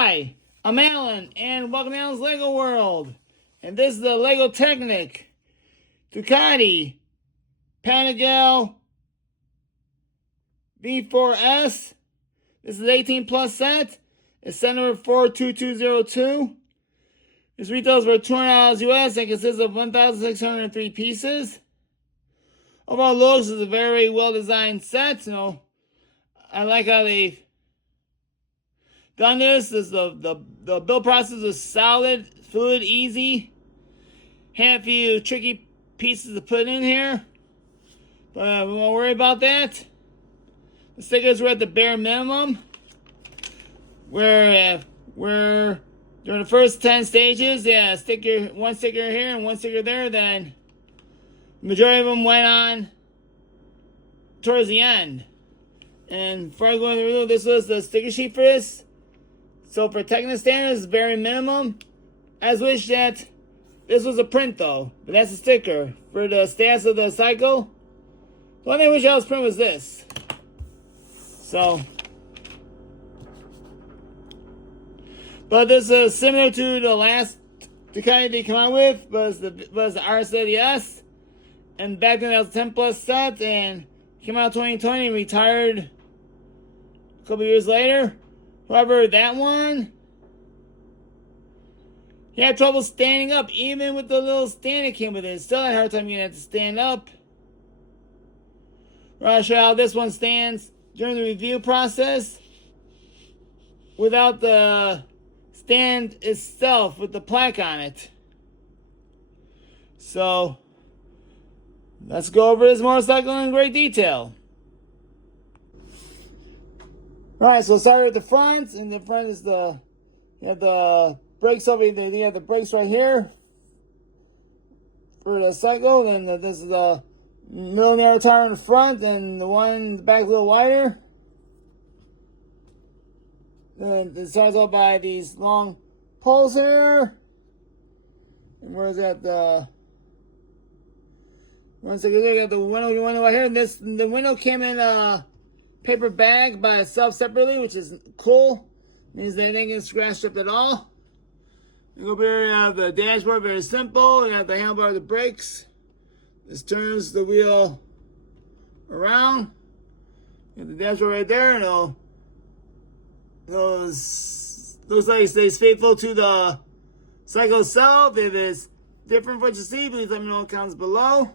Hi, I'm Alan, and welcome to Alan's Lego World. And this is the Lego Technic Ducati Panigale V4S. This is 18 plus set. It's set number 42202. This retails for $200 US and consists of 1,603 pieces. Overall looks is a very well designed set. I like how they've done this. The build process is solid, fluid, easy. Had a few tricky pieces to put in here, but we won't worry about that. The stickers were at the bare minimum. We're during the first 10 stages, one sticker here and one sticker there. Then the majority of them went on towards the end. And before I go into the review, this was the sticker sheet for this. So for Technic standards, it's very minimum. I just wish that this was a print though, but that's a sticker. For the stats of the cycle, the only thing I wish I was print was this. So, but this is similar to the last Ducati they came out with, was the RS80S. And back then that was a 10 plus set, and came out in 2020 and retired a couple years later. However, that one, he had trouble standing up, even with the little stand that came with it. Still had a hard time getting it to stand up. I'll show you how this one stands during the review process without the stand itself with the plaque on it. So, let's go over this motorcycle in great detail. Alright, so start with the front. In the front is you have the brakes over there. You have the brakes right here for the cycle. Then this is the middle narrow tire in the front, and the one in the back a little wider. Then it starts off by these long poles here. And where's that? One second, you got the window right here. And the window came in a paper bag by itself separately, which is cool. Means they didn't get scratched up at all. You go here, you have the dashboard, very simple. You have the handlebar, the brakes. This turns the wheel around. You have the dashboard right there, and looks like it stays faithful to the cycle itself. If it's different from what you see, please let me know in the comments below.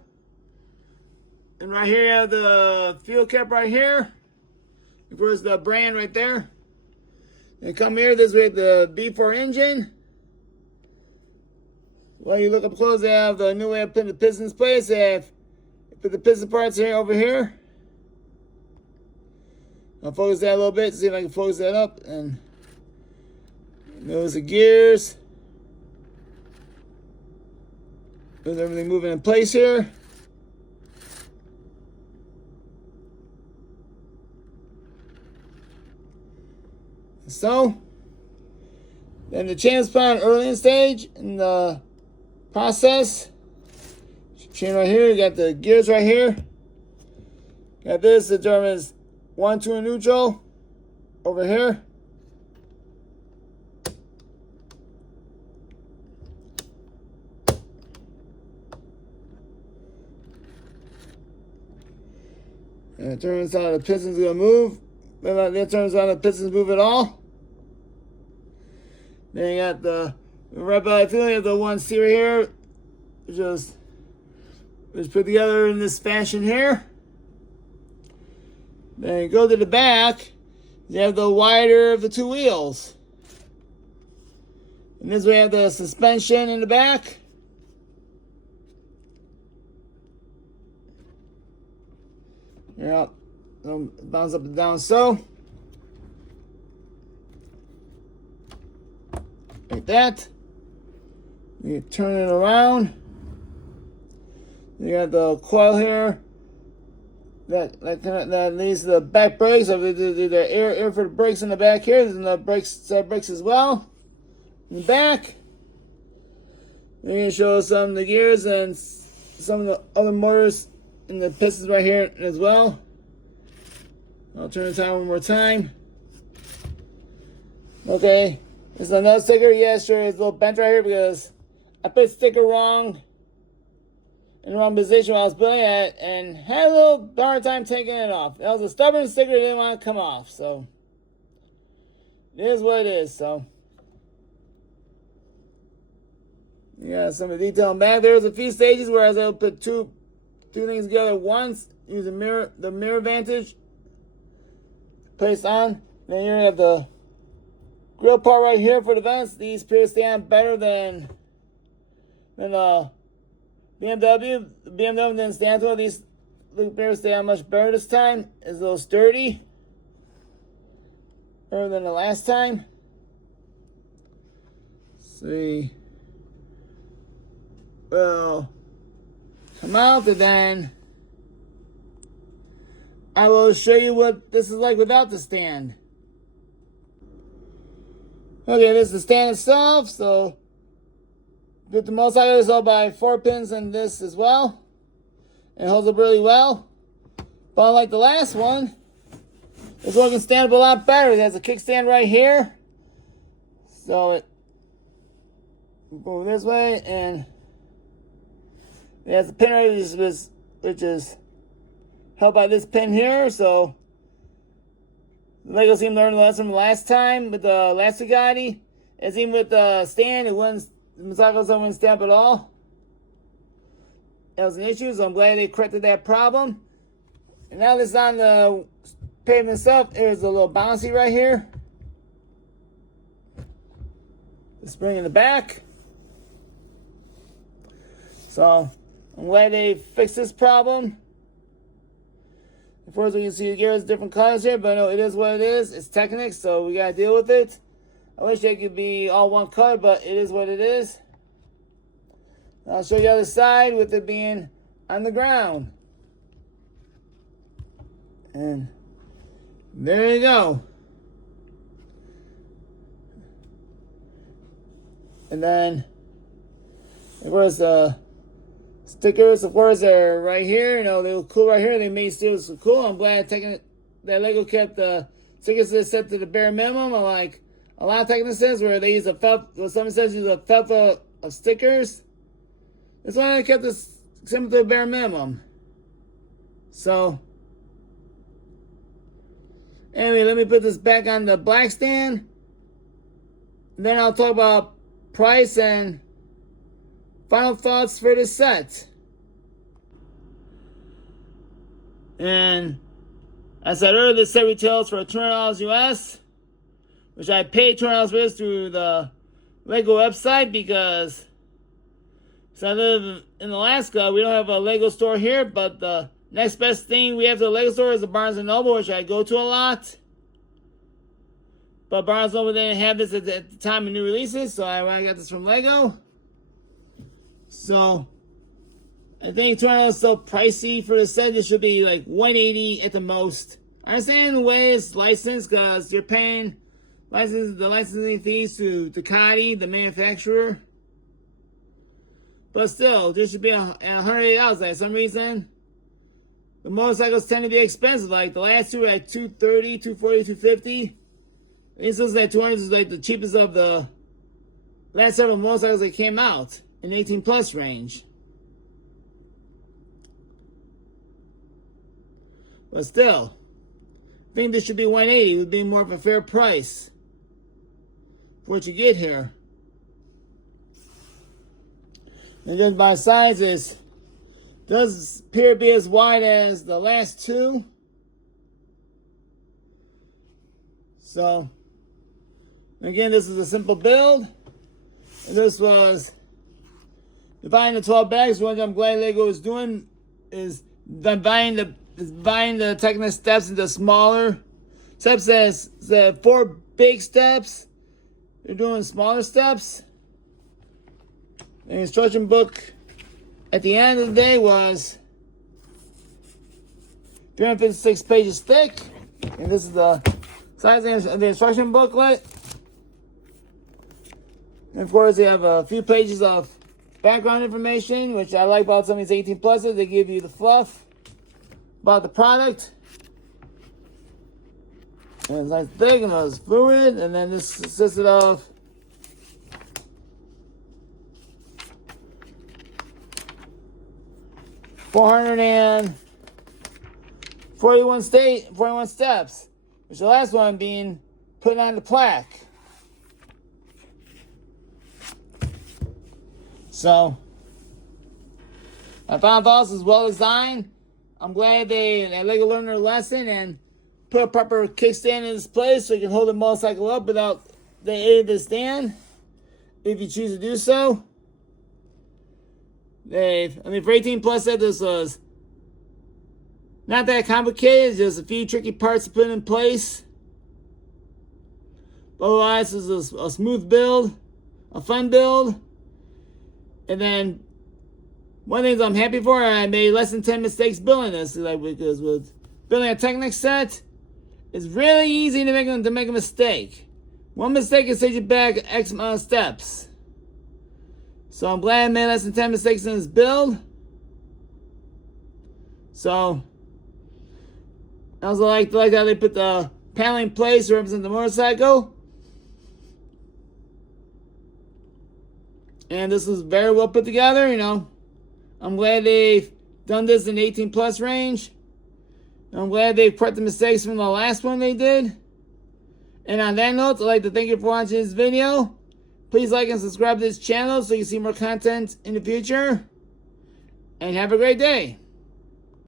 And right here you have the fuel cap right here. Of course, the brand right there. And come here, this way the B4 engine. When you look up close, they have the new way of putting the pistons in place. They have put the piston parts here over here. I'll focus that a little bit, see if I can focus that up. And those are gears. There's everything moving in place here. So, then the chain is put on early in stage in the process. Chain right here, you got the gears right here. Got this, it determines 1, 2 in neutral over here. And it turns out the piston's gonna move. That turns out the pistons move at all. Then you got the right by feeling of the 1C right here. Just put together in this fashion here. Then you go to the back. You have the wider of the two wheels. And this way you have the suspension in the back. Yeah. Bounce up and down so. Like that. You turn it around. You got the coil here that leads to the back brakes. So the air for the brakes in the back here. There's the brakes as well in the back. Then you show some of the gears and some of the other motors and the pistons right here as well. I'll turn this on one more time. Okay, This is another sticker. Yeah, sure, it's a little bent right here because I put the sticker wrong in the wrong position while I was building it and had a little hard time taking it off. That was a stubborn sticker that didn't want to come off, so it is what it is. So yeah, some of the detail in back. There's a few stages where I was able to put two things together at once. Use the mirror vantage placed on. Then you have the grill part right here for the vents. These appear to stand better than BMW. The BMW didn't stand well. These appear to stand much better this time. It's a little sturdy. Better than the last time. Let's see. Well, come out and then I will show you what this is like without the stand. Okay, this is the stand itself. So with the motorcycle, it's all by 4 pins in this as well. It holds up really well. But unlike the last one, this one can stand up a lot better. It has a kickstand right here. So it go this way, and it has a pin right here, which is held by this pin here. So the Lego seemed to learn the lesson from last time with the last Ducati. As even with the stand, the motorcycles wouldn't stand up at all. That was an issue, so I'm glad they corrected that problem. And now this is on the pavement itself. There's a little bouncy right here. The spring in the back. So I'm glad they fixed this problem. Of course, we can see the gears different colors here, but no, it is what it is. It's Technic, so we gotta deal with it. I wish they could be all one color, but it is what it is. I'll show you the other side with it being on the ground. And there you go. And then, of course, stickers, of course, are right here. You know, they look cool right here. They made stickers look cool. I'm glad that Lego kept the stickers set to the bare minimum. Unlike a lot of Technic says where they use someone says use a felt of stickers. This one I kept this simple to the bare minimum. So, anyway, let me put this back on the black stand. And then I'll talk about price and final thoughts for this set. And as I said earlier, this set retails for $200 US, which I paid $200 for this through the Lego website because I live in Alaska. We don't have a Lego store here, but the next best thing we have to the Lego store is the Barnes & Noble, which I go to a lot. But Barnes & Noble didn't have this at the time of new releases, so I got this from Lego. So I think $200 is so pricey for the set. It should be like $180 at the most. I understand the way it's licensed because you're paying the licensing fees to Ducati, the manufacturer. But still, there should be $180. Like, for some reason, the motorcycles tend to be expensive. Like the last two were like $230, $240, $250. This is like $200 is like the cheapest of the last several motorcycles that came out in the 18 plus range. But still, I think this should be $180. It would be more of a fair price for what you get here. And just by size, it does appear to be as wide as the last two. So, again, this is a simple build. And this was dividing the 12 bags. What I'm glad Lego is doing is dividing the Technic steps into smaller steps. As 4 big steps. They're doing smaller steps. The instruction book at the end of the day was 356 pages thick. And this is the size of the instruction booklet. And of course, they have a few pages of background information, which I like about some of these 18 pluses. They give you the fluff about the product. And it's nice thick and it's fluid. And then this consisted of 441 steps, which the last one being put on the plaque. So, my final thoughts is well designed. I'm glad they let you learn their lesson and put a proper kickstand in its place so you can hold the motorcycle up without the aid of the stand, if you choose to do so. For 18 plus set, this was not that complicated, just a few tricky parts to put in place. Otherwise, it's a smooth build, a fun build. And then, one thing I'm happy for, I made less than 10 mistakes building this. Because with building a Technic set, it's really easy to make a mistake. One mistake can set you back X amount of steps. So I'm glad I made less than 10 mistakes in this build. So, I also like how they put the paneling in place to represent the motorcycle. And this is very well put together, you know. I'm glad they've done this in the 18 plus range. I'm glad they corrected the mistakes from the last one they did. And on that note, I'd like to thank you for watching this video. Please like and subscribe to this channel so you can see more content in the future. And have a great day.